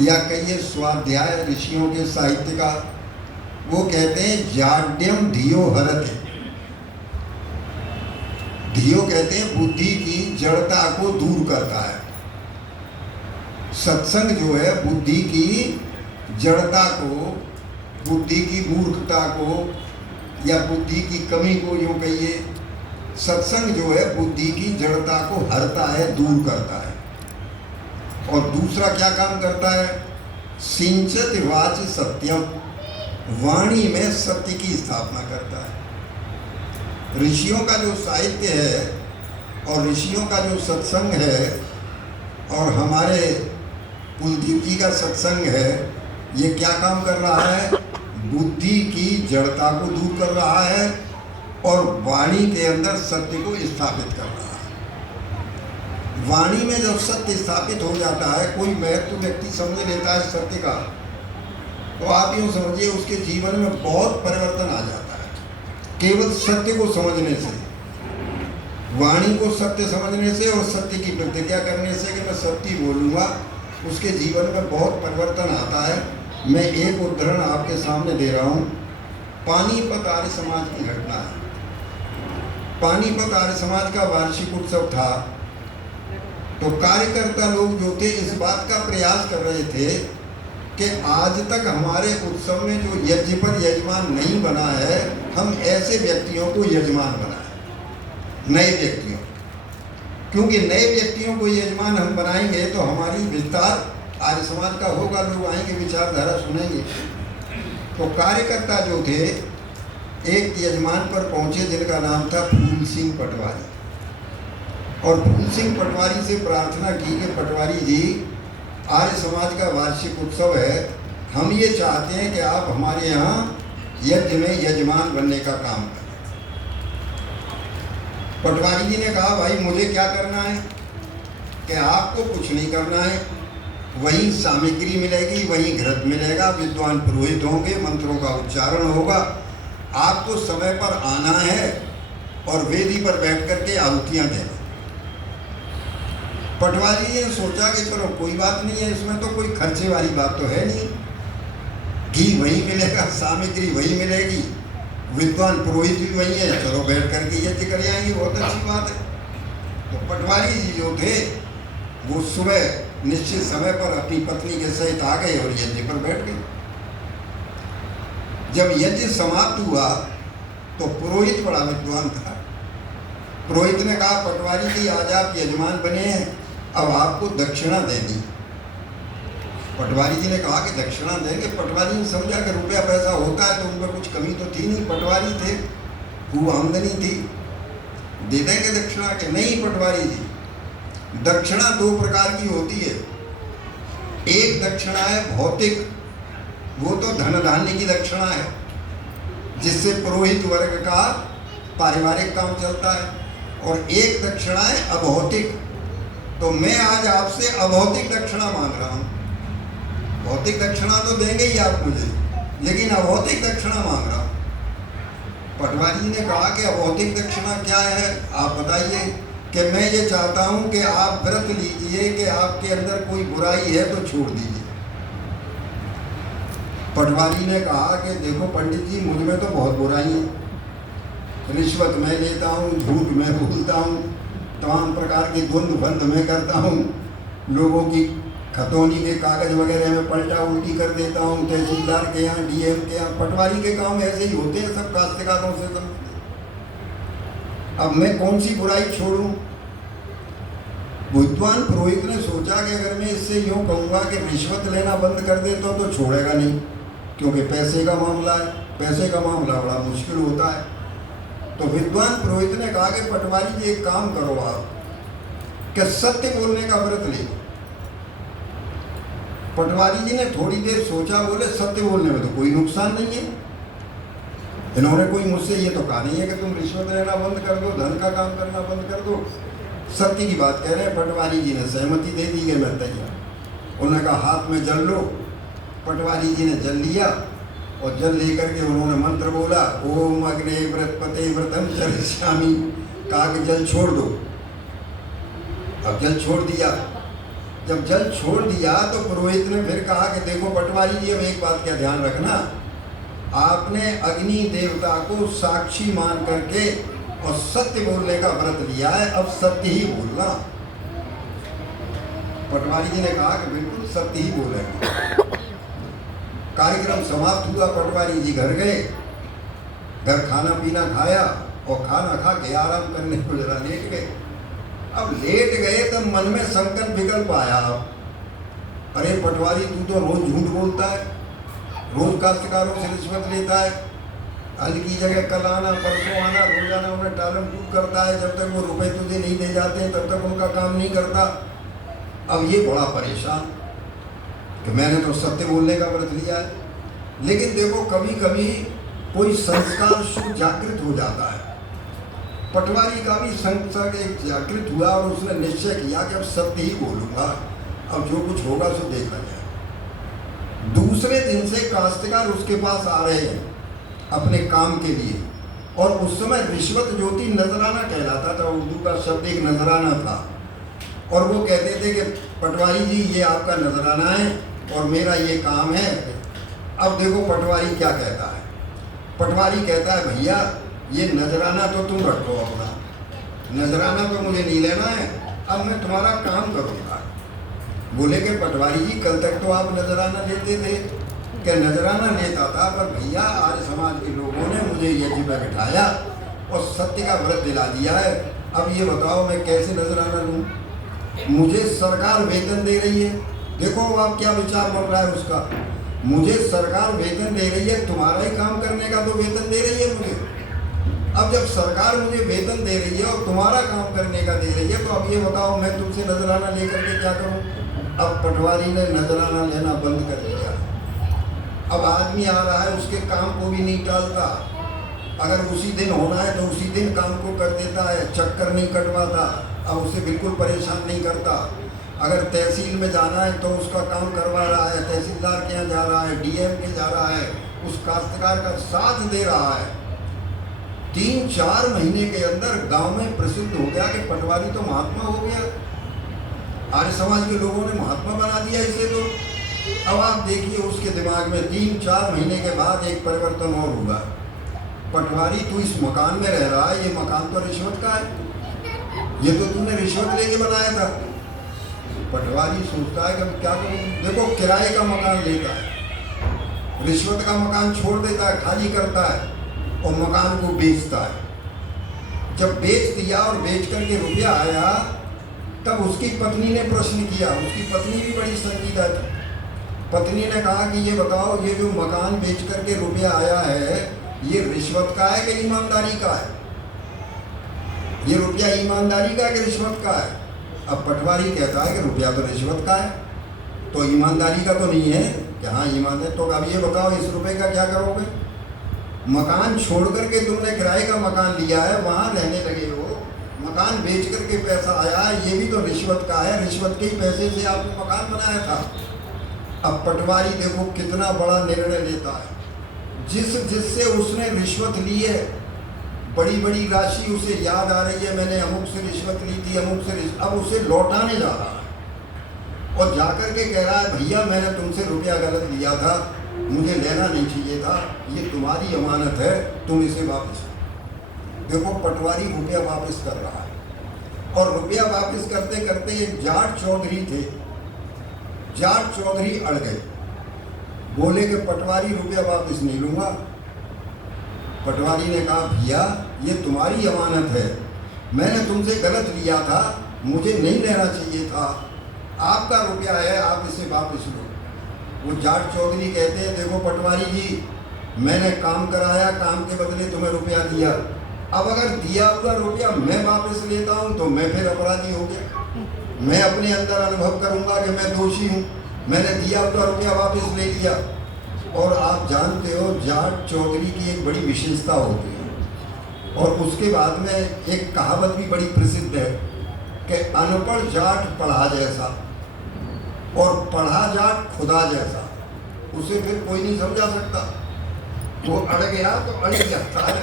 या कहिए स्वाध्याय ऋषियों के साहित्य का, वो कहते हैं जाड्यम धियो हरते। धियो कहते हैं बुद्धि की जड़ता को दूर करता है। सत्संग जो है बुद्धि की जड़ता को, बुद्धि की मूर्खता को या बुद्धि की कमी को यूँ कहिए, सत्संग जो है बुद्धि की जड़ता को हरता है, दूर करता है। और दूसरा क्या काम करता है? सिंचत वाच सत्यम, वाणी में सत्य की स्थापना करता है। ऋषियों का जो साहित्य है और ऋषियों का जो सत्संग है और हमारे कुलदीप जी का सत्संग है, ये क्या काम कर रहा है? बुद्धि की जड़ता को दूर कर रहा है और वाणी के अंदर सत्य को स्थापित कर रहा है। वाणी में जब सत्य स्थापित हो जाता है, कोई महत्व व्यक्ति समझ लेता है सत्य का, तो आप यूँ समझिए उसके जीवन में बहुत परिवर्तन आ जाता है, केवल सत्य को समझने से, वाणी को सत्य समझने से और सत्य की प्रतिज्ञा करने से कि मैं सत्य बोलूँगा, उसके जीवन में बहुत परिवर्तन आता है। मैं एक उदाहरण आपके सामने दे रहा हूँ। पानीपत आर्य समाज की घटना है। पानीपत आर्य समाज का वार्षिक उत्सव था, तो कार्यकर्ता लोग जो थे इस बात का प्रयास कर रहे थे कि आज तक हमारे उत्सव में जो यज्ञ पर यजमान नहीं बना है, हम ऐसे व्यक्तियों को यजमान बनाएं, नए व्यक्तियों, क्योंकि नए व्यक्तियों को यजमान हम बनाएंगे तो हमारी विस्तार आर्य समाज का होगा, लोग आएंगे, विचारधारा सुनेंगे। तो कार्यकर्ता जो थे एक यजमान पर पहुंचे जिनका नाम था फूल सिंह पटवारी, और फूल सिंह पटवारी से प्रार्थना की कि पटवारी जी, आर्य समाज का वार्षिक उत्सव है, हम ये चाहते हैं कि आप हमारे यहाँ यज्ञ में यजमान बनने का काम करें। पटवारी जी ने कहा, भाई मुझे क्या करना है? कि आपको कुछ नहीं करना है, वहीं सामग्री मिलेगी, वहीं घृत मिलेगा, विद्वान पुरोहित होंगे, मंत्रों का उच्चारण होगा, आपको समय पर आना है और वेदी पर बैठ करके आहुतियाँ देना। पटवारी ने सोचा कि चलो कोई बात नहीं है, इसमें तो कोई खर्चे वाली बात तो है नहीं, घी वहीं मिलेगा, सामग्री वहीं मिलेगी, विद्वान पुरोहित भी वही है, चलो बैठ करके यज्ञ कर आएंगे, बहुत अच्छी बात है। तो पटवारी जी जो थे वो सुबह निश्चित समय पर अपनी पत्नी के सहित आ गए और यज्ञ पर बैठ गए। जब यज्ञ समाप्त हुआ तो पुरोहित बड़ा विद्वान था। पुरोहित ने कहा, पटवारी जी आज आप यजमान बने हैं, अब आपको दक्षिणा देनी। पटवारी जी ने कहा कि दक्षिणा देंगे। पटवारी ने समझा कि रुपया पैसा होता है तो उनमें कुछ कमी तो थी नहीं, पटवारी थे, खूब आमदनी थी, दे देंगे दक्षिणा के। नहीं पटवारी जी, दक्षिणा दो प्रकार की होती है। एक दक्षिणा है भौतिक, वो तो धन धान्य की दक्षिणा है, जिससे पुरोहित वर्ग का पारिवारिक काम चलता है। और एक दक्षिणा है अभौतिक, तो मैं आज आपसे अभौतिक दक्षिणा मांग रहा हूँ। भौतिक दक्षिणा तो देंगे ही आप मुझे, लेकिन अभौतिक दक्षिणा मांग रहा हूँ। पटवारी जी ने कहा कि अभौतिक दक्षिणा क्या है, आप बताइए। कि मैं ये चाहता हूँ कि आप व्रत लीजिए कि आपके अंदर कोई बुराई है तो छोड़ दीजिए। पटवारी ने कहा कि देखो पंडित जी, मुझ में तो बहुत बुराई है, रिश्वत मैं लेता हूँ, झूठ मैं बोलता हूँ, तमाम प्रकार के गुंद बंद मैं करता हूँ, लोगों की खतौनी के कागज वगैरह में पलटा उल्टी कर देता हूँ, तहसीलदार के यहाँ, डीएम के यहाँ। पटवारी के काम ऐसे ही होते हैं सब काश्तकारों से सब। अब मैं कौन सी बुराई छोड़ूं? विद्वान पुरोहित ने सोचा कि अगर मैं इससे यूँ कहूँगा कि रिश्वत लेना बंद कर दे तो छोड़ेगा नहीं, क्योंकि पैसे का मामला है, पैसे का मामला बड़ा मुश्किल होता है। तो विद्वान पुरोहित ने कहा कि पटवारी जी एक काम करो आप, कि सत्य बोलने का व्रत ले। पटवारी जी ने थोड़ी देर सोचा, बोले सत्य बोलने में तो कोई नुकसान नहीं है। इन्होंने कोई मुझसे ये तो कहा नहीं है कि तुम रिश्वत लेना बंद कर दो, धन का काम करना बंद कर दो, सत्य की बात कह रहे हैं। पटवारी जी ने सहमति दे दी कि मैं तैयार। उन्होंने कहा हाथ में जल लो। पटवारी जी ने जल लिया और जल लेकर के उन्होंने मंत्र बोला, ओम अग्ने व्रतपते व्रतम चरिष्यामि। कहा कि जल छोड़ दो। अब जल छोड़ दिया। जब जल छोड़ दिया तो पुरोहित ने फिर कहा कि देखो पटवारी जी, अब एक बात का ध्यान रखना, आपने अग्नि देवता को साक्षी मान करके और सत्य बोलने का व्रत लिया है, अब सत्य ही बोलना। पटवारी जी ने कहा कि बिल्कुल सत्य ही बोलेंगे। कार्यक्रम समाप्त हुआ, पटवारी जी घर गए, घर खाना पीना खाया और खाना खा के आराम करने को जरा लेट गए। अब लेट गए तब मन में संकल्प विकल्प आया, अरे पटवारी तू तो रोज झूठ बोलता है, रोज काश्तकारों से रिश्वत लेता है, हल्की जगह कल आना परसों आना, रोजाना उन्हें टालम टूट करता है, जब तक वो रुपए तुझे नहीं दे जाते तब तक उनका काम नहीं करता। अब ये बड़ा परेशान कि मैंने तो सत्य बोलने का व्रत लिया है, लेकिन देखो कभी कभी कोई संस्कार शुभ जागृत हो जाता है। पटवारी का भी संस्कार एक जागृत हुआ और उसने निश्चय किया कि अब सत्य ही बोलूंगा, अब जो कुछ होगा सो देखा जाए। दूसरे दिन से काश्तकार उसके पास आ रहे हैं अपने काम के लिए, और उस समय रिश्वत ज्योति नजराना कहलाता था, उर्दू का शब्द एक नजराना था, और वो कहते थे कि पटवारी जी ये आपका नजराना है और मेरा ये काम है। अब देखो पटवारी क्या कहता है, पटवारी कहता है भैया ये नजराना तो तुम रखो अपना, नजराना तो मुझे नहीं लेना है, अब मैं तुम्हारा काम करूँगा। बोले कि पटवारी जी कल तक तो आप नजराना लेते थे, क्या नजराना लेता था, पर भैया आज समाज के लोगों ने मुझे यज्ञ पर बिठाया और सत्य का व्रत दिला दिया है, अब ये बताओ मैं कैसे नजराना लूँ, मुझे सरकार वेतन दे रही है। देखो आप क्या विचार बन रहा है उसका, मुझे सरकार वेतन दे रही है, तुम्हारा ही काम करने का तो वेतन दे रही है मुझे। अब जब सरकार मुझे वेतन दे रही है और तुम्हारा काम करने का दे रही है, तो अब ये बताओ मैं तुमसे नजराना लेकर के क्या करूं। अब पटवारी ने नजराना लेना बंद कर दिया। अब आदमी आ रहा है उसके काम को भी नहीं टालता, अगर उसी दिन होना है तो उसी दिन काम को कर देता है, चक्कर नहीं कटवाता, अब उसे बिल्कुल परेशान नहीं करता। अगर तहसील में जाना है तो उसका काम करवा रहा है, तहसीलदार के यहाँ जा रहा है, डीएम के जा रहा है, उस काश्तकार का साथ दे रहा है। 3-4 महीने के अंदर गांव में प्रसिद्ध हो गया कि पटवारी तो महात्मा हो गया, आर्य समाज के लोगों ने महात्मा बना दिया इसे। तो अब आप देखिए उसके दिमाग में 3-4 महीने के बाद एक परिवर्तन और हुआ, पटवारी तू इस मकान में रह रहा है, ये मकान तो रिश्वत का है, ये तो तूने रिश्वत लेके बनाया था। पटवारी सोचता है कि क्या करूं, देखो किराए का मकान लेता है, रिश्वत का मकान छोड़ देता है, खाली करता है और मकान को बेचता है। जब बेच दिया और बेच करके रुपया आया तब उसकी पत्नी ने प्रश्न किया, उसकी पत्नी भी बड़ी संजीदा थी। पत्नी ने कहा कि ये बताओ ये जो मकान बेच करके रुपया आया है ये रिश्वत का है कि ईमानदारी का है, ये रुपया ईमानदारी का कि रिश्वत का है। अब पटवारी कहता है कि रुपया तो रिश्वत का है, तो ईमानदारी का तो नहीं है कि हाँ ईमानदारी। तो अब ये बताओ इस रुपये का क्या करोगे, मकान छोड़ करके तुमने किराए का मकान लिया है, वहाँ रहने लगे हो, मकान बेच करके पैसा आया है, ये भी तो रिश्वत का है, रिश्वत के ही पैसे से आपने मकान बनाया था। अब पटवारी देखो कितना बड़ा निर्णय लेता है, जिससे उसने रिश्वत ली है, बड़ी बड़ी राशि उसे याद आ रही है, मैंने अमुक से रिश्वत ली थी, अमुक से अब उसे लौटाने जा रहा है और जाकर के कह रहा है भैया मैंने तुमसे रुपया गलत लिया था, मुझे लेना नहीं चाहिए था, ये तुम्हारी अमानत है, तुम इसे वापस। देखो पटवारी रुपया वापस कर रहा है और रुपया वापस करते करते एक जाट चौधरी थे, जाट चौधरी अड़ गए, बोले कि पटवारी रुपया वापस नहीं लूंगा। पटवारी ने कहा भैया ये तुम्हारी अमानत है, मैंने तुमसे गलत लिया था, मुझे नहीं लेना चाहिए था, आपका रुपया है, आप इसे वापस लो। वो जाट चौधरी कहते हैं देखो पटवारी जी मैंने काम कराया, काम के बदले तुम्हें रुपया दिया, अब अगर दिया हुआ रुपया मैं वापस लेता हूँ तो मैं फिर अपराधी हो गया, मैं अपने अंदर अनुभव करूँगा कि मैं दोषी हूँ, मैंने दिया हुआ रुपया वापस ले लिया। और आप जानते हो जाट चौधरी की एक बड़ी विशेषता होती है और उसके बाद में एक कहावत भी बड़ी प्रसिद्ध है कि अनपढ़ जाट पढ़ा जैसा और पढ़ा जाट खुदा जैसा, उसे फिर कोई नहीं समझा सकता। वो अड़ गया तो अड़ जाता है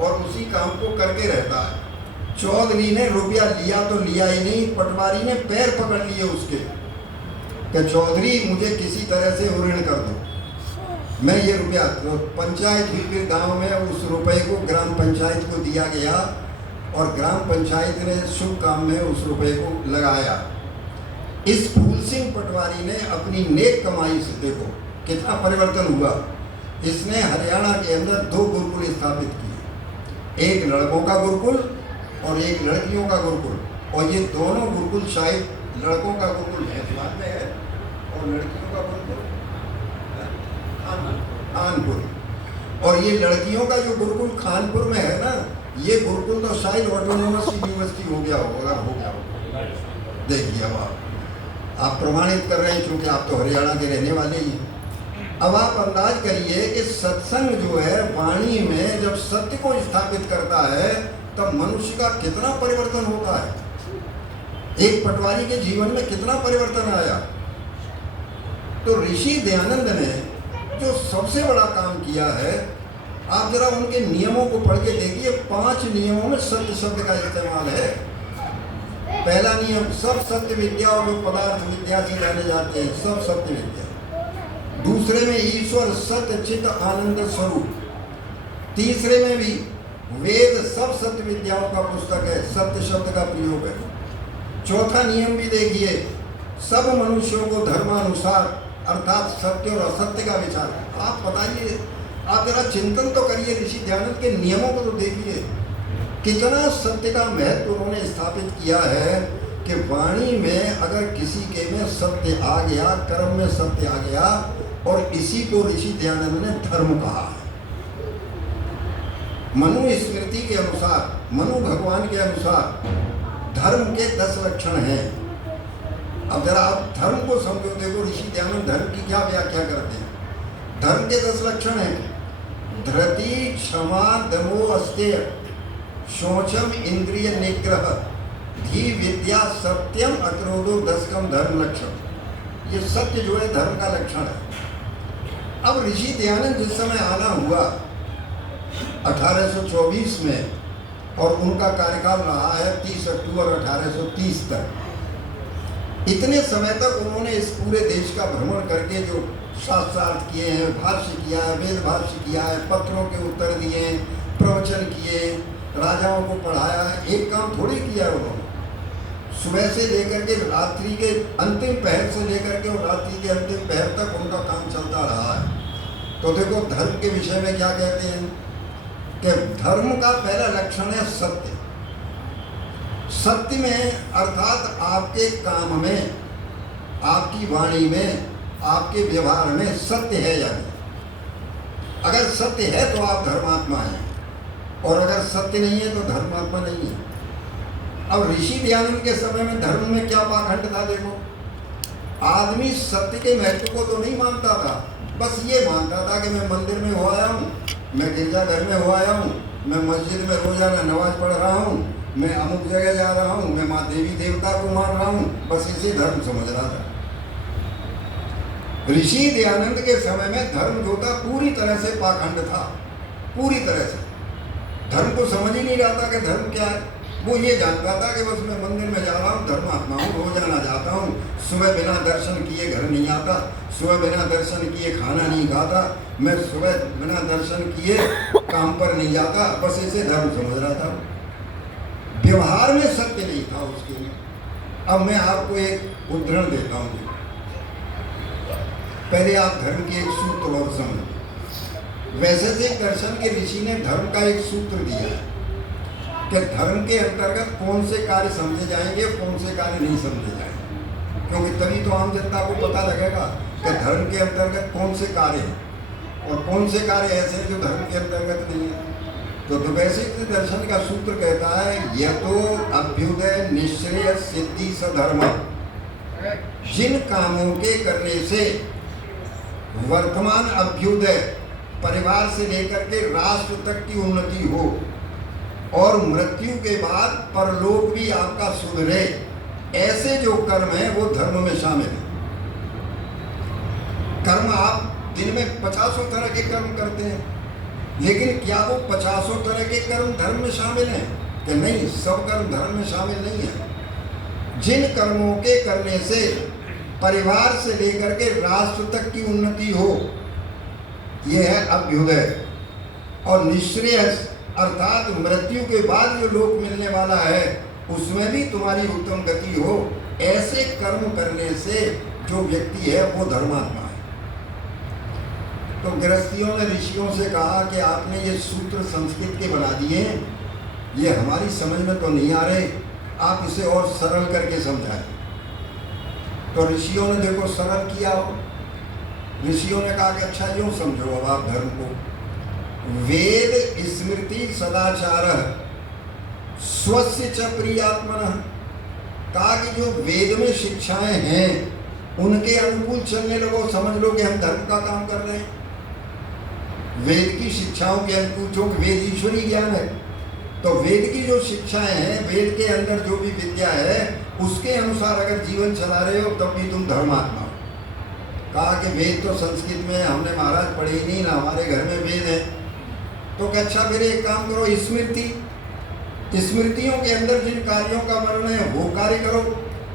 और उसी काम को करके रहता है। चौधरी ने रुपया लिया तो लिया ही नहीं, पटवारी ने पैर पकड़ लिए उसके कि चौधरी मुझे किसी तरह से ऋण कर दो, मैं ये रुपया, तो पंचायत हुई, फिर गांव में उस रुपए को ग्राम पंचायत को दिया गया और ग्राम पंचायत ने शुभ काम में उस रुपए को लगाया। इस फूल सिंह पटवारी ने अपनी नेक कमाई से देखो कितना परिवर्तन हुआ। इसने हरियाणा के अंदर 2 गुरुकुल स्थापित किए, एक लड़कों का गुरुकुल और एक लड़कियों का गुरुकुल, और ये दोनों गुरुकुल शायद लड़कों का गुरुकुल हैदराबाद में है और लड़कियों का गुरुकुल कानपुर, और ये लड़कियों का जो गुरुकुल कानपुर में है ना, ये गुरुकुल तो शायद ऑटोनोमस यूनिवर्सिटी हो गया होगा, हो गया होगा। देखिए अब आप प्रमाणित कर रहे हैं क्योंकि आप तो हरियाणा के रहने वाले ही। अब आप अंदाज करिए कि सत्संग जो है वाणी में जब सत्य को स्थापित करता है तब मनुष्य का कितना परिवर्तन होता है। एक पटवारी के जीवन में कितना परिवर्तन आया। तो ऋषि दयानंद ने जो सबसे बड़ा काम किया है, आप जरा उनके नियमों को पढ़ के देखिए। 5 नियमों में सत्य शब्द का इस्तेमाल है। पहला नियम, सब सत्य विद्या और जो पदार्थ विद्या से जाने जाते हैं सब सत्य विद्या। दूसरे में ईश्वर सत्य चित्त आनंद स्वरूप। तीसरे में भी वेद सब सत्य विद्याओं का पुस्तक है, सत्य शब्द का प्रयोग है। चौथा नियम भी देखिए, सब मनुष्यों को धर्मानुसार अर्थात सत्य और असत्य का विचार। आप बताइए, आप जरा चिंतन तो करिए, ऋषि दयानंद के नियमों को तो देखिए, कितना सत्य का महत्व उन्होंने स्थापित किया है कि वाणी में अगर किसी के में सत्य आ गया, कर्म में सत्य आ गया, और इसी को ऋषि दयानंद ने धर्म कहा है। मनु स्मृति के अनुसार, मनु भगवान के अनुसार धर्म के 10 लक्षण हैं। अब जरा आप धर्म को समझो, देखो ऋषि दयानंद धर्म की क्या व्याख्या करते हैं। धर्म के 10 लक्षण हैं, धृति, क्षमा, दमो, अस्तेय, शोचम, इंद्रिय निग्रह, धी, विद्या, सत्यम, अक्रोधो, दशकम धर्म लक्षण। ये सत्य जो है धर्म का लक्षण है। अब ऋषि दयानंद जिस समय आना हुआ 1824 में, और उनका कार्यकाल रहा है 30 अक्टूबर 1830 तक। इतने समय तक उन्होंने इस पूरे देश का भ्रमण करके जो शास्त्रार्थ किए हैं, भाष्य किया है, वेद भाष्य किया है, पत्रों के उत्तर दिए, प्रवचन किए, राजाओं को पढ़ाया है। एक काम थोड़ी किया है उन्होंने। सुबह से लेकर के रात्रि के अंतिम पहर से लेकर के और रात्रि के अंतिम पहर तक उनका काम चलता रहा है। तो देखो धर्म के विषय में क्या कहते हैं कि धर्म का पहला लक्षण है सत्य। सत्य में अर्थात आपके काम में, आपकी वाणी में, आपके व्यवहार में सत्य है या नहीं। अगर सत्य है तो आप धर्मात्मा हैं, और अगर सत्य नहीं है तो धर्मात्मा नहीं है। अब ऋषि दयानंद के समय में धर्म में क्या पाखंड था देखो। आदमी सत्य के महत्व को तो नहीं मानता था, बस ये मानता था कि मैं मंदिर में हो आया हूँ, मैं गिरजाघर में हो आया हूँ, मैं मस्जिद में रोजाना नमाज पढ़ रहा हूँ, मैं अमुक जगह जा रहा हूँ, मैं माँ देवी देवता को मान रहा हूँ, बस इसे धर्म समझ रहा था। ऋषि दयानंद के समय में धर्म जो था पूरी तरह से पाखंड था, पूरी तरह से। धर्म को समझ ही नहीं रहा था कि धर्म क्या है। वो ये जानता था कि बस मैं मंदिर में जा रहा हूँ, धर्मात्मा हूँ, रोजाना जाता हूँ, सुबह बिना दर्शन किए घर नहीं आता, सुबह बिना दर्शन किए खाना नहीं खाता, मैं सुबह बिना दर्शन किए काम पर नहीं जाता, बस इसे धर्म समझ रहा था। व्यवहार में सत्य नहीं था उसके लिए। अब मैं आपको एक उदाहरण देता हूँ। पहले आप धर्म के एक सूत्र और समझ। वैसे से दर्शन के ऋषि ने धर्म का एक सूत्र दिया है कि धर्म के अंतर्गत कौन से कार्य समझे जाएंगे, कौन से कार्य नहीं समझे जाएंगे, क्योंकि तभी तो आम जनता को पता लगेगा कि धर्म के अंतर्गत कौन से कार्य हैं और कौन से कार्य ऐसे हैं जो धर्म के अंतर्गत नहीं है। तो वैसे दर्शन का सूत्र कहता है, यह तो अभ्युदय निश्रेय सिद्धि सधर्म। जिन कामों के करने से वर्तमान अभ्युदय, परिवार से लेकर के राष्ट्र तक की उन्नति हो, और मृत्यु के बाद परलोक भी आपका सुधरे, ऐसे जो कर्म है वो धर्म में शामिल है। कर्म आप दिन में 50 तरह के कर्म करते हैं, लेकिन क्या वो 50 तरह के कर्म धर्म में शामिल हैं? कि नहीं, सब कर्म धर्म में शामिल नहीं है। जिन कर्मों के करने से परिवार से लेकर के राष्ट्र तक की उन्नति हो, यह है अभ्युदय। और निःश्रेयस अर्थात मृत्यु के बाद जो लोक मिलने वाला है उसमें भी तुम्हारी उत्तम गति हो, ऐसे कर्म करने से जो व्यक्ति है वो धर्मात्मा है। तो गृहस्थियों ने ऋषियों से कहा कि आपने ये सूत्र संस्कृत के बना दिए, ये हमारी समझ में तो नहीं आ रहे, आप इसे और सरल करके समझाएं। तो ऋषियों ने देखो सरल किया हो। ऋषियों ने कहा कि अच्छा यूँ समझो अब आप धर्म को, वेद स्मृति सदाचार स्वस्य च प्रियात्मनः, कहा कि जो वेद में शिक्षाएं हैं उनके अनुकूल चलने लगो, समझ लो कि हम धर्म का काम कर रहे हैं। वेद की शिक्षाओं के अनुकूल, जो वेद ईश्वरी ज्ञान है, तो वेद की जो शिक्षाएं हैं, वेद के अंदर जो भी विद्या है उसके अनुसार अगर जीवन चला रहे हो तब भी तुम धर्मात्मा हो। कहा कि वेद तो संस्कृत में हमने महाराज पढ़े ही नहीं ना, हमारे घर में वेद है। तो क्या अच्छा फिर एक काम करो, स्मृतियों के अंदर जिन कार्यों का वर्णन है वो कार्य करो,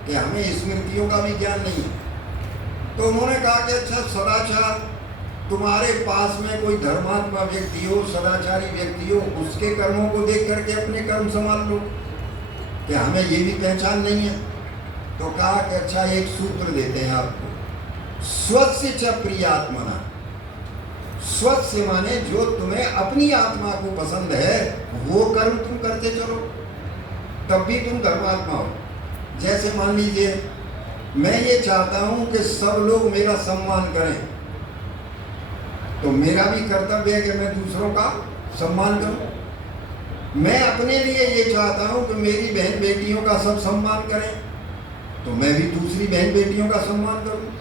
कि हमें स्मृतियों का भी ज्ञान नहीं है। तो उन्होंने कहा कि अच्छा सदाचार, तुम्हारे पास में कोई धर्मात्मा व्यक्ति हो, सदाचारी व्यक्ति हो, उसके कर्मों को देख करके अपने कर्म संभाल लो, कि हमें ये भी पहचान नहीं है। तो कहा कि अच्छा एक सूत्र देते हैं आपको, स्वस्य च प्रियात्मना। स्वस्य माने जो तुम्हें अपनी आत्मा को पसंद है वो कर्म तुम करते चलो, तब भी तुम धर्मात्मा हो। जैसे मान लीजिए मैं ये चाहता हूँ कि सब लोग मेरा सम्मान करें, तो मेरा भी कर्तव्य है कि मैं दूसरों का सम्मान करूं। मैं अपने लिए ये चाहता हूं कि मेरी बहन बेटियों का सब सम्मान करें, तो मैं भी दूसरी बहन बेटियों का सम्मान करूं।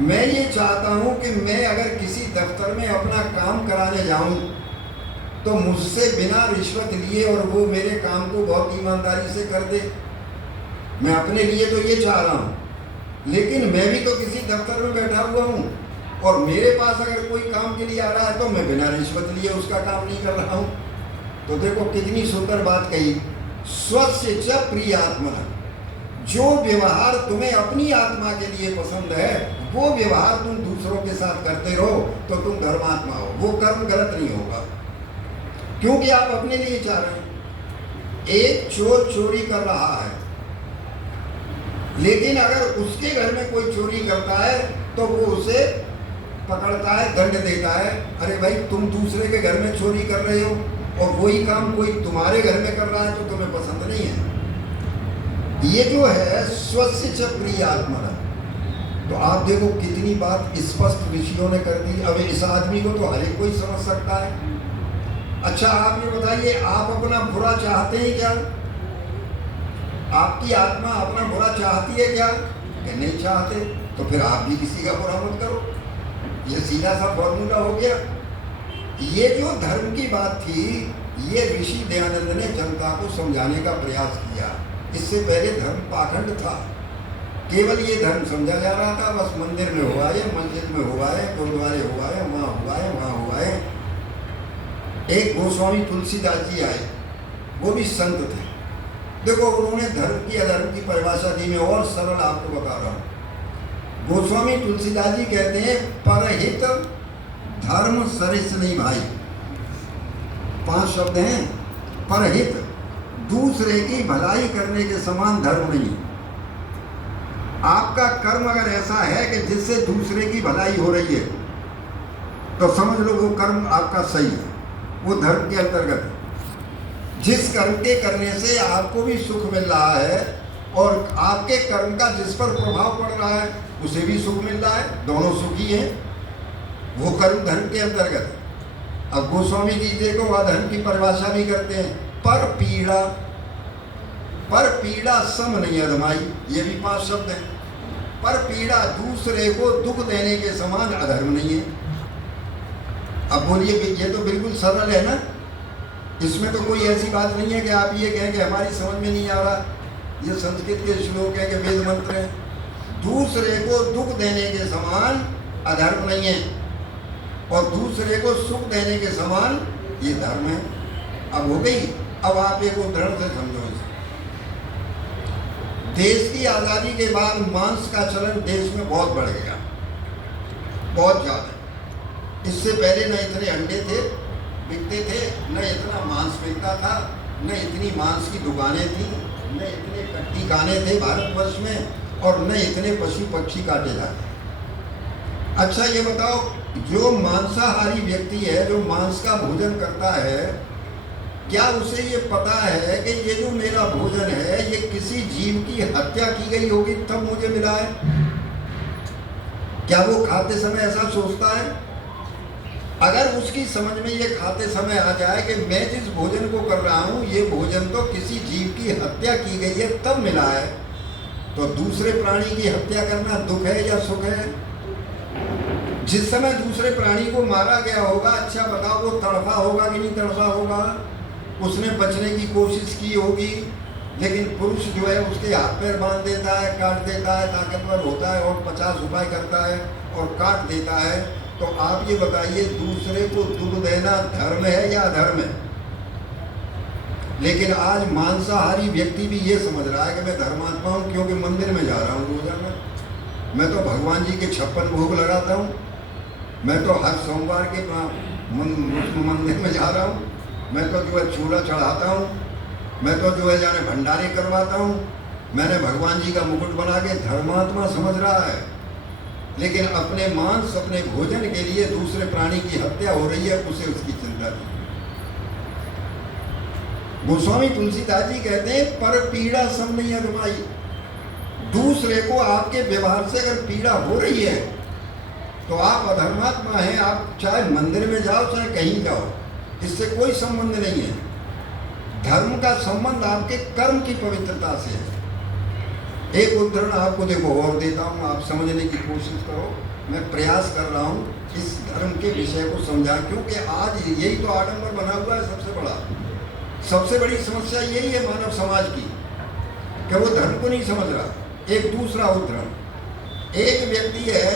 मैं ये चाहता हूं कि मैं अगर किसी दफ्तर में अपना काम कराने जाऊं तो मुझसे बिना रिश्वत लिए और वो मेरे काम को बहुत ईमानदारी से कर दे। मैं अपने लिए तो ये चाह रहा हूँ, लेकिन मैं भी तो किसी दफ्तर में बैठा हुआ हूँ और मेरे पास अगर कोई काम के लिए आ रहा है तो मैं बिना रिश्वत लिए उसका काम नहीं कर रहा हूँ। तो देखो कितनी सुंदर बात कही, स्वस्य च प्रियात्मना। जो व्यवहार तुम्हें अपनी आत्मा के लिए पसंद है वो व्यवहार तुम दूसरों के साथ करते रहो तो तुम धर्मात्मा हो। वो कर्म गलत नहीं होगा, क्योंकि आप अपने लिए चाह रहे हैं। एक चोर चोरी कर रहा है, लेकिन अगर उसके घर में कोई चोरी करता है तो वो उसे पकड़ता है, दंड देता है। अरे भाई तुम दूसरे के घर में चोरी कर रहे हो और वही काम कोई तुम्हारे घर में कर रहा है तो तुम्हें पसंद नहीं है। ये जो है स्वस्य च प्रियात्मना। तो आप देखो कितनी बात स्पष्ट ऋषियों ने कर दी। अब इस आदमी को तो हर एक कोई समझ सकता है। अच्छा आप ये बताइए, आप अपना बुरा चाहते हैं क्या? आपकी आत्मा अपना बुरा चाहती है क्या? कि नहीं चाहते, तो फिर आप भी किसी का बुरा मत करो। ये सीधा सा फॉर्मूला हो गया। ये जो धर्म की बात थी, ये ऋषि दयानंद ने जनता को समझाने का प्रयास किया। इससे पहले धर्म पाखंड था, केवल ये धर्म समझा जा रहा था, बस मंदिर में हुआ है, मस्जिद में हुआ है, गुरुद्वारे हुआ है, वहाँ हुआ है, वहाँ हुआ है। एक गोस्वामी तुलसीदास जी आए, वो भी संत थे। देखो उन्होंने धर्म की अधर्म की परिभाषा दी। मैं और सरल आपको बता रहा हूँ। गोस्वामी तुलसीदास जी कहते हैं, परहित धर्म सरिस नहीं भाई। 5 शब्द हैं। परहित, दूसरे की भलाई करने के समान धर्म नहीं। आपका कर्म अगर ऐसा है कि जिससे दूसरे की भलाई हो रही है तो समझ लो वो कर्म आपका सही है, वो धर्म के अंतर्गत है। जिस कर्म के करने से आपको भी सुख मिल रहा है और आपके कर्म का जिस पर प्रभाव पड़ रहा है उसे भी सुख मिल रहा है, दोनों सुखी हैं, वो कर्म धर्म के अंतर्गत है। अब गोस्वामी जी देखो वह धर्म की परिभाषा भी करते हैं, पर पीड़ा सम नहीं अधमाई। ये भी 5 शब्द हैं। पर पीड़ा, दूसरे को दुख देने के समान अधर्म नहीं है। अब बोलिए ये तो बिल्कुल सरल है ना, इसमें तो कोई ऐसी बात नहीं है कि आप ये कहें कि हमारी समझ में नहीं आ रहा। ये संस्कृत के श्लोक है कि वेद मंत्र है। दूसरे को दुख देने के समान अधर्म नहीं है और दूसरे को सुख देने के समान ये धर्म है। अब हो गई। अब आप एक उदाहरण से समझो इसे। देश की आज़ादी के बाद मांस का चलन देश में बहुत बढ़ गया, बहुत ज़्यादा। इससे पहले न इतने अंडे थे बिकते थे, न इतना मांस मिलता था, न इतनी मांस की दुकानें थी, न इतने कट्टी खाने थे भारतवर्ष में, और न इतने पशु पक्षी काटे जाते। अच्छा ये बताओ, जो मांसाहारी व्यक्ति है, जो मांस का भोजन करता है, क्या उसे ये पता है कि ये जो मेरा भोजन है ये किसी जीव की हत्या की गई होगी तब मुझे मिला है? क्या वो खाते समय ऐसा सोचता है? अगर उसकी समझ में ये खाते समय आ जाए कि मैं जिस भोजन को कर रहा हूँ ये भोजन तो किसी जीव की हत्या की गई है तब मिला है, तो दूसरे प्राणी की हत्या करना दुख है या सुख है? जिस समय दूसरे प्राणी को मारा गया होगा, अच्छा बताओ वो तड़फा होगा कि नहीं तड़फा होगा? उसने बचने की कोशिश की होगी, लेकिन पुरुष जो है उसके हाथ पैर बांध देता है, काट देता है, ताकतवर होता है और 50 उपाय करता है और काट देता है। तो आप ये बताइए, दूसरे को दुख देना धर्म है या अधर्म है? लेकिन आज मांसाहारी व्यक्ति भी ये समझ रहा है कि मैं धर्मात्मा हूँ क्योंकि मंदिर में जा रहा हूँ रोजाना, मैं तो भगवान जी के 56 भोग लगाता हूँ, मैं तो हर सोमवार के मंदिर में जा रहा हूँ, मैं तो जो है चूल्हा चढ़ाता हूँ, मैं तो जो है जाने भंडारे करवाता हूँ, मैंने भगवान जी का मुकुट बना के धर्मात्मा समझ रहा है। लेकिन अपने मांस, अपने भोजन के लिए दूसरे प्राणी की हत्या हो रही है, उसे उसकी चिंता नहीं। गोस्वामी तुलसीदास जी कहते हैं, पर पीड़ा सम नहीं अजमाई। दूसरे को आपके व्यवहार से अगर पीड़ा हो रही है तो आप अधर्मात्मा हैं। आप चाहे मंदिर में जाओ चाहे कहीं जाओ, इससे कोई संबंध नहीं है। धर्म का संबंध आपके कर्म की पवित्रता से है। एक उदाहरण आपको देखो और देता हूँ, आप समझने की कोशिश करो। मैं प्रयास कर रहा हूँ इस धर्म के विषय को समझा, क्योंकि आज यही तो आडंबर बना हुआ है। सबसे बड़ी समस्या यही है मानव समाज की कि वो धर्म को नहीं समझ रहा। एक दूसरा उदाहरण, एक व्यक्ति है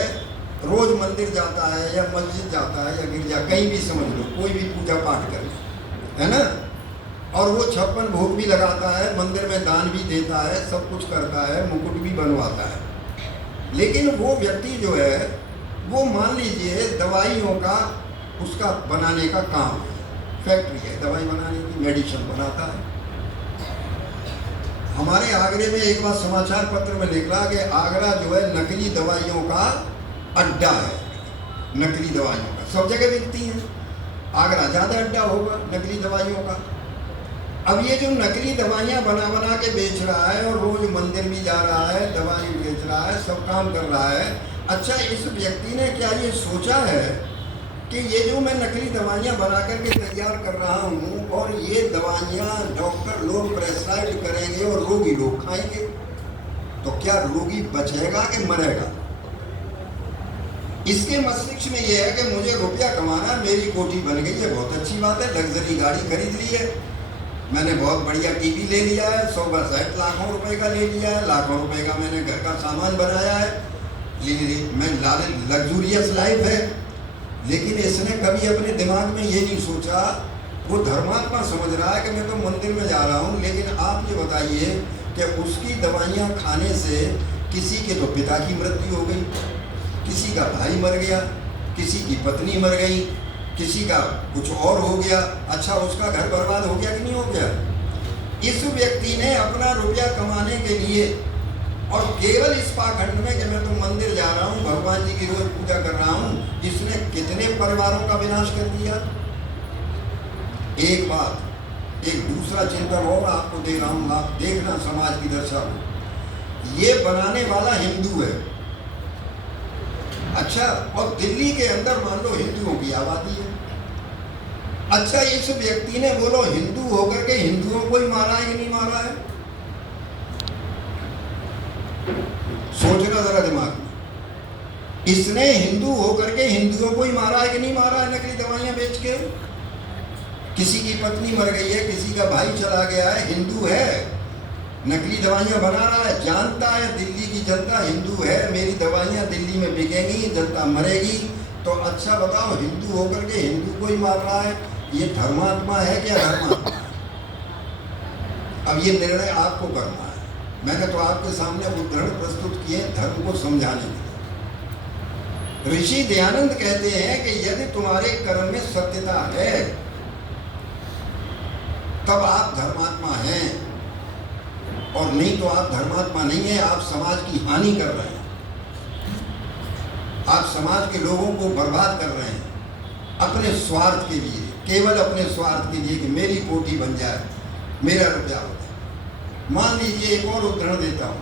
रोज मंदिर जाता है या मस्जिद जाता है या गिरजा, कहीं भी समझ लो, कोई भी पूजा पाठ करे, है ना, और वो 56 भोग भी लगाता है, मंदिर में दान भी देता है, सब कुछ करता है, मुकुट भी बनवाता है। लेकिन वो व्यक्ति जो है वो मान लीजिए दवाइयों का उसका बनाने का काम है, फैक्ट्री है दवाई बनाने की, मेडिसिन बनाता है। हमारे आगरे में एक बार समाचार पत्र में निकला कि आगरा जो है नकली दवाइयों का अड्डा है। नकली दवाइयों का सब जगह बिकती हैं, आगरा ज़्यादा अड्डा होगा नकली दवाइयों का। अब ये जो नकली दवाइयाँ बना बना के बेच रहा है और रोज मंदिर भी जा रहा है, दवाई बेच रहा है, सब काम कर रहा है। अच्छा, इस व्यक्ति ने क्या ये सोचा है कि ये जो मैं नकली दवाइयाँ बना करके तैयार कर रहा हूँ और ये दवाइयाँ डॉक्टर लोग प्रेस्क्राइब करेंगे और रोगी लोग खाएंगे, तो क्या रोगी बचेगा कि मरेगा? इसके मस्तिष्क में ये है कि मुझे रुपया कमाना, मेरी कोठी बन गई है, बहुत अच्छी बात है, लग्जरी गाड़ी खरीद ली है, मैंने बहुत बढ़िया टीवी ले लिया है, 100 सेट लाखों रुपए का ले लिया है, लाखों रुपए का मैंने घर का सामान बनाया है, मैं लग्जूरियस लाइफ है। लेकिन इसने कभी अपने दिमाग में ये नहीं सोचा, वो धर्मात्मा समझ रहा है कि मैं तो मंदिर में जा रहा हूँ। लेकिन आप ये बताइए कि उसकी दवाइयाँ खाने से किसी के तो पिता की मृत्यु हो गई, किसी का भाई मर गया, किसी की पत्नी मर गई, किसी का कुछ और हो गया। अच्छा, उसका घर बर्बाद हो गया कि नहीं हो गया? इस व्यक्ति ने अपना रुपया कमाने के लिए और केवल इस पाखंड में कि मैं तो मंदिर जा रहा हूँ, भगवान जी की रोज पूजा कर रहा हूँ, इसने कितने परिवारों का विनाश कर दिया। एक बात, एक दूसरा चिंतन और आपको दे रहा हूँ, आप देखना समाज की दशा को। ये बनाने वाला हिंदू है, अच्छा, और दिल्ली के अंदर मान लो हिंदुओं की आबादी है। अच्छा, इस व्यक्ति ने बोलो हिंदू होकर के हिंदुओं को ही मारा है कि नहीं मारा है? सोचना जरा दिमाग में, इसने हिंदू होकर के हिंदुओं को ही मारा है कि नहीं मारा है? नकली दवाइयां बेच के किसी की पत्नी मर गई है, किसी का भाई चला गया है, हिंदू है, नकली दवाइयां बना रहा है, जानता है दिल्ली की जनता हिंदू है, मेरी दवाइयां दिल्ली में बिकेंगी, जनता मरेगी। तो अच्छा बताओ, हिंदू होकर के हिंदू को ही मार रहा है, ये धर्मात्मा है क्या? धर्मात्मा। अब ये निर्णय आपको करना है। मैंने तो आपके सामने उदाहरण प्रस्तुत किए धर्म को समझाने के लिए। ऋषि दयानंद कहते हैं कि यदि तुम्हारे कर्म में सत्यता है तब आप धर्मात्मा हैं, और नहीं तो आप धर्मात्मा नहीं है, आप समाज की हानि कर रहे हैं, आप समाज के लोगों को बर्बाद कर रहे हैं अपने स्वार्थ के लिए, केवल अपने स्वार्थ के लिए कि मेरी पोटी बन जाए, मेरा रुपया हो जाए। मान लीजिए एक और उदाहरण देता हूँ,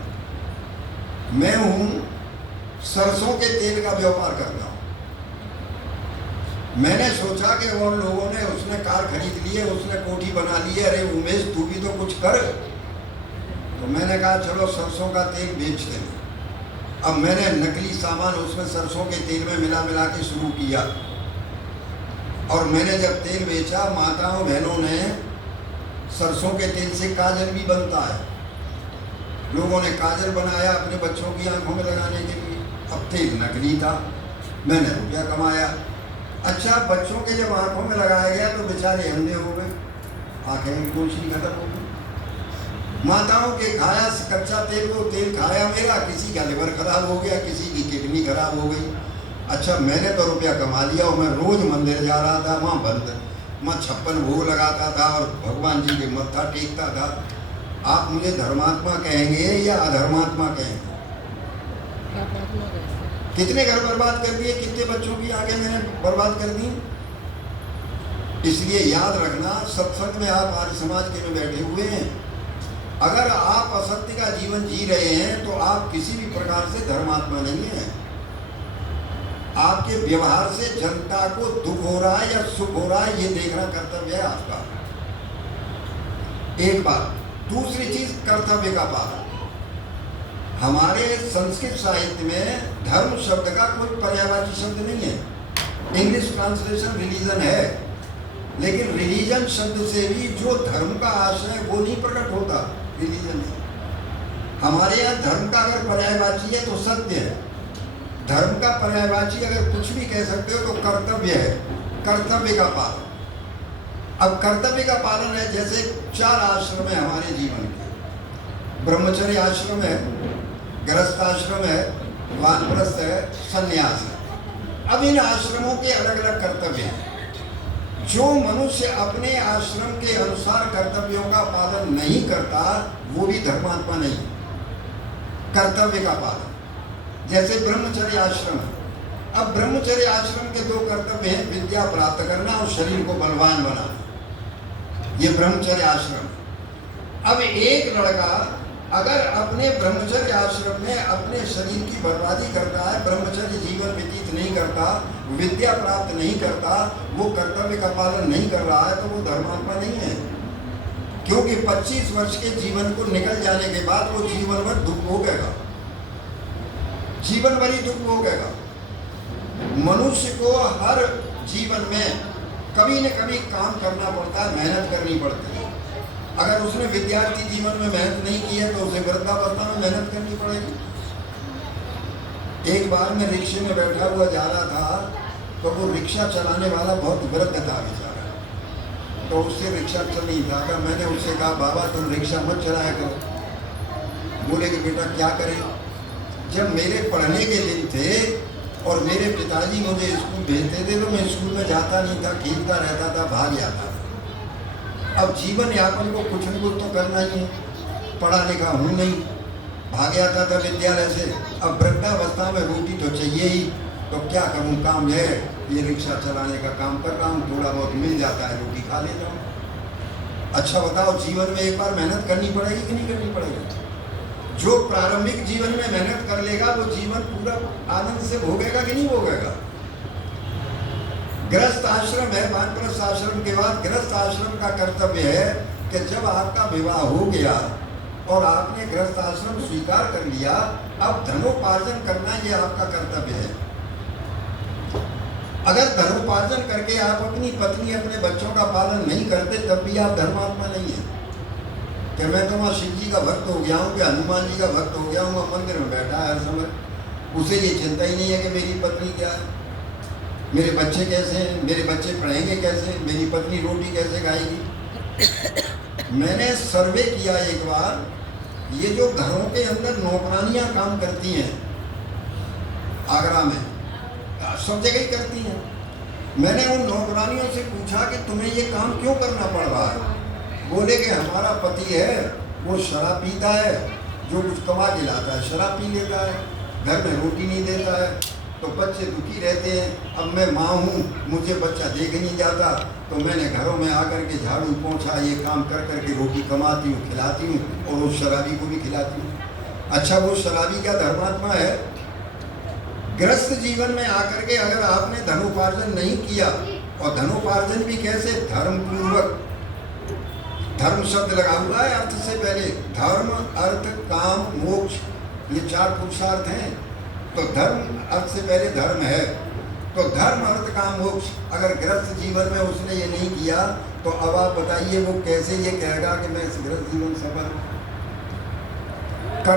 मैं हूँ सरसों के तेल का व्यापार करता हूँ। मैंने सोचा कि और लोगों ने, उसने कार खरीद ली है, उसने कोठी बना ली है, अरे उमेश तू भी तो कुछ कर। तो मैंने कहा चलो सरसों का तेल बेचते हैं। अब मैंने नकली सामान उसमें सरसों के तेल में मिला मिला के शुरू किया, और मैंने जब तेल बेचा, माताओं बहनों ने, सरसों के तेल से काजल भी बनता है, लोगों ने काजल बनाया अपने बच्चों की आंखों में लगाने के लिए। अब तेल नकली था, मैंने रुपया कमाया। अच्छा, बच्चों के जब आंखों में लगाया गया तो बेचारे अंधे हो गए, आंखें की रोशनी खत्म हो गई। माताओं के खाया कच्चा तेल, वो तेल खाया मेरा, किसी का लिवर खराब हो गया, किसी की किडनी खराब हो गई। अच्छा, मैंने तो रुपया कमा लिया, और मैं रोज मंदिर जा रहा था, वहाँ बंद, मैं 56 भोग लगाता था और भगवान जी के मत्था टेकता था। आप मुझे धर्मात्मा कहेंगे या अधर्मात्मा कहेंगे? कितने घर बर्बाद कर दिए, कितने बच्चों की आगे मैंने बर्बाद कर दी। इसलिए याद रखना, सत्संग में आप आर्य समाज के में बैठे हुए हैं, अगर आप असत्य का जीवन जी रहे हैं तो आप किसी भी प्रकार से धर्मात्मा नहीं है। आपके व्यवहार से जनता को दुख हो रहा है या सुख हो रहा है, ये देखना कर्तव्य है आपका। एक बात। दूसरी चीज, कर्तव्य का पालन। हमारे संस्कृत साहित्य में धर्म शब्द का कोई पर्यायवाची शब्द नहीं है। इंग्लिश ट्रांसलेशन रिलीजन है, लेकिन रिलीजन शब्द से भी जो धर्म का आशय वो नहीं प्रकट होता रिलीजन है। हमारे यहाँ धर्म का अगर पर्यायवाची है तो सत्य है, धर्म का पर्यायवाची अगर कुछ भी कह सकते हो तो कर्तव्य है, कर्तव्य का पालन। अब कर्तव्य का पालन है, जैसे 4 आश्रम है हमारे जीवन के, ब्रह्मचर्य आश्रम है, गृहस्थ आश्रम है, वानप्रस्थ है, संन्यास है। अब इन आश्रमों के अलग अलग कर्तव्य हैं। जो मनुष्य अपने आश्रम के अनुसार कर्तव्यों का पालन नहीं करता वो भी धर्मात्मा नहीं। कर्तव्य का पालन, जैसे ब्रह्मचर्य आश्रम है। अब ब्रह्मचर्य आश्रम के 2 कर्तव्य हैं, विद्या प्राप्त करना और शरीर को बलवान बनाना, ये ब्रह्मचर्य आश्रम है। अब एक लड़का अगर अपने ब्रह्मचर्य आश्रम में अपने शरीर की बर्बादी करता है, ब्रह्मचर्य जीवन व्यतीत नहीं करता, विद्या प्राप्त नहीं करता, वो कर्तव्य का पालन नहीं कर रहा है, तो वो धर्मात्मा नहीं है। क्योंकि 25 वर्ष के जीवन को निकल जाने के बाद वो जीवन भर दुख भोगेगा, जीवन भर ही दुख भोगेगा। मनुष्य को हर जीवन में कभी न कभी काम करना पड़ता है, मेहनत करनी पड़ती है। अगर उसने विद्यार्थी जीवन में मेहनत नहीं की है तो उसे वृद्धावस्था में मेहनत करनी पड़ेगी। एक बार मैं रिक्शे में बैठा हुआ जा रहा था, तो वो रिक्शा चलाने वाला बहुत वृद्ध था बेचारा, तो उससे रिक्शा चल नहीं था। मैंने उससे कहा, बाबा तुम रिक्शा मत चलाया करो। बोले कि बेटा क्या करें, जब मेरे पढ़ने के दिन थे और मेरे पिताजी मुझे स्कूल भेजते थे तो मैं स्कूल में जाता नहीं था, खेलता रहता था, भाग जाता था। अब जीवन यापन को कुछ न कुछ तो करना ही है, पढ़ा लिखा हूँ नहीं, भाग जाता था विद्यालय से। अब वृद्धावस्था में रोटी तो चाहिए ही, तो क्या करूँ, काम है ये रिक्शा चलाने का काम कर रहा हूँ, थोड़ा बहुत मिल जाता है, रोटी खा लेता हूँ। अच्छा बताओ, जीवन में एक बार मेहनत करनी पड़ेगी कि नहीं करनी पड़ेगी? जो प्रारंभिक जीवन में मेहनत कर लेगा वो जीवन पूरा आनंद से भोगेगा कि नहीं भोगेगा? गृहस्थ आश्रम है, वानप्रस्थ आश्रम के बाद गृहस्थ आश्रम का कर्तव्य है कि जब आपका विवाह हो गया और आपने गृहस्थ आश्रम स्वीकार कर लिया, अब धनोपार्जन करना ये आपका कर्तव्य है। अगर धनोपार्जन करके आप अपनी पत्नी अपने बच्चों का पालन नहीं करते तब भी आप धर्मात्मा नहीं है। कि मैं तो वहाँ शिव जी का भक्त हो गया हूँ, कि हनुमान जी का भक्त हो गया हूँ, वहाँ मंदिर में बैठा है हर समय, उसे ये चिंता ही नहीं है कि मेरी पत्नी क्या है, मेरे बच्चे कैसे हैं, मेरे बच्चे पढ़ेंगे कैसे, मेरी पत्नी रोटी कैसे खाएगी। मैंने सर्वे किया एक बार ये जो घरों के अंदर नौकरानियां काम करती हैं आगरा में, सब जगह ही करती हैं। मैंने उन नौकरानियों से पूछा कि तुम्हें ये काम क्यों करना पड़ रहा है? बोले कि हमारा पति है वो शराब पीता है, जो कुछ कमा के लाता है शराब पी लेता है, घर में रोटी नहीं देता है, तो बच्चे दुखी रहते हैं। अब मैं माँ हूँ, मुझे बच्चा देख नहीं जाता, तो मैंने घरों में आकर के झाड़ू पोंछा ये काम कर करके रोटी कमाती हूँ, खिलाती हूँ, और उस शराबी को भी खिलाती हूँ। अच्छा, वो शराबी क्या धर्मात्मा है? गृहस्थ जीवन में आकर के अगर आपने धनोपार्जन नहीं किया, और धनोपार्जन भी कैसे? धर्म पूर्वक। धर्म शब्द लगा हुआ है अर्थ से पहले। धर्म, अर्थ, काम, मोक्ष, ये 4 पुरुषार्थ हैं। तो धर्म अर्थ से पहले धर्म है। तो धर्म, अर्थ, काम, मोक्ष अगर गृहस्थ जीवन में उसने ये नहीं किया, तो अब आप बताइए वो कैसे ये कहेगा कि मैं इस गृहस्थ जीवन सफल कर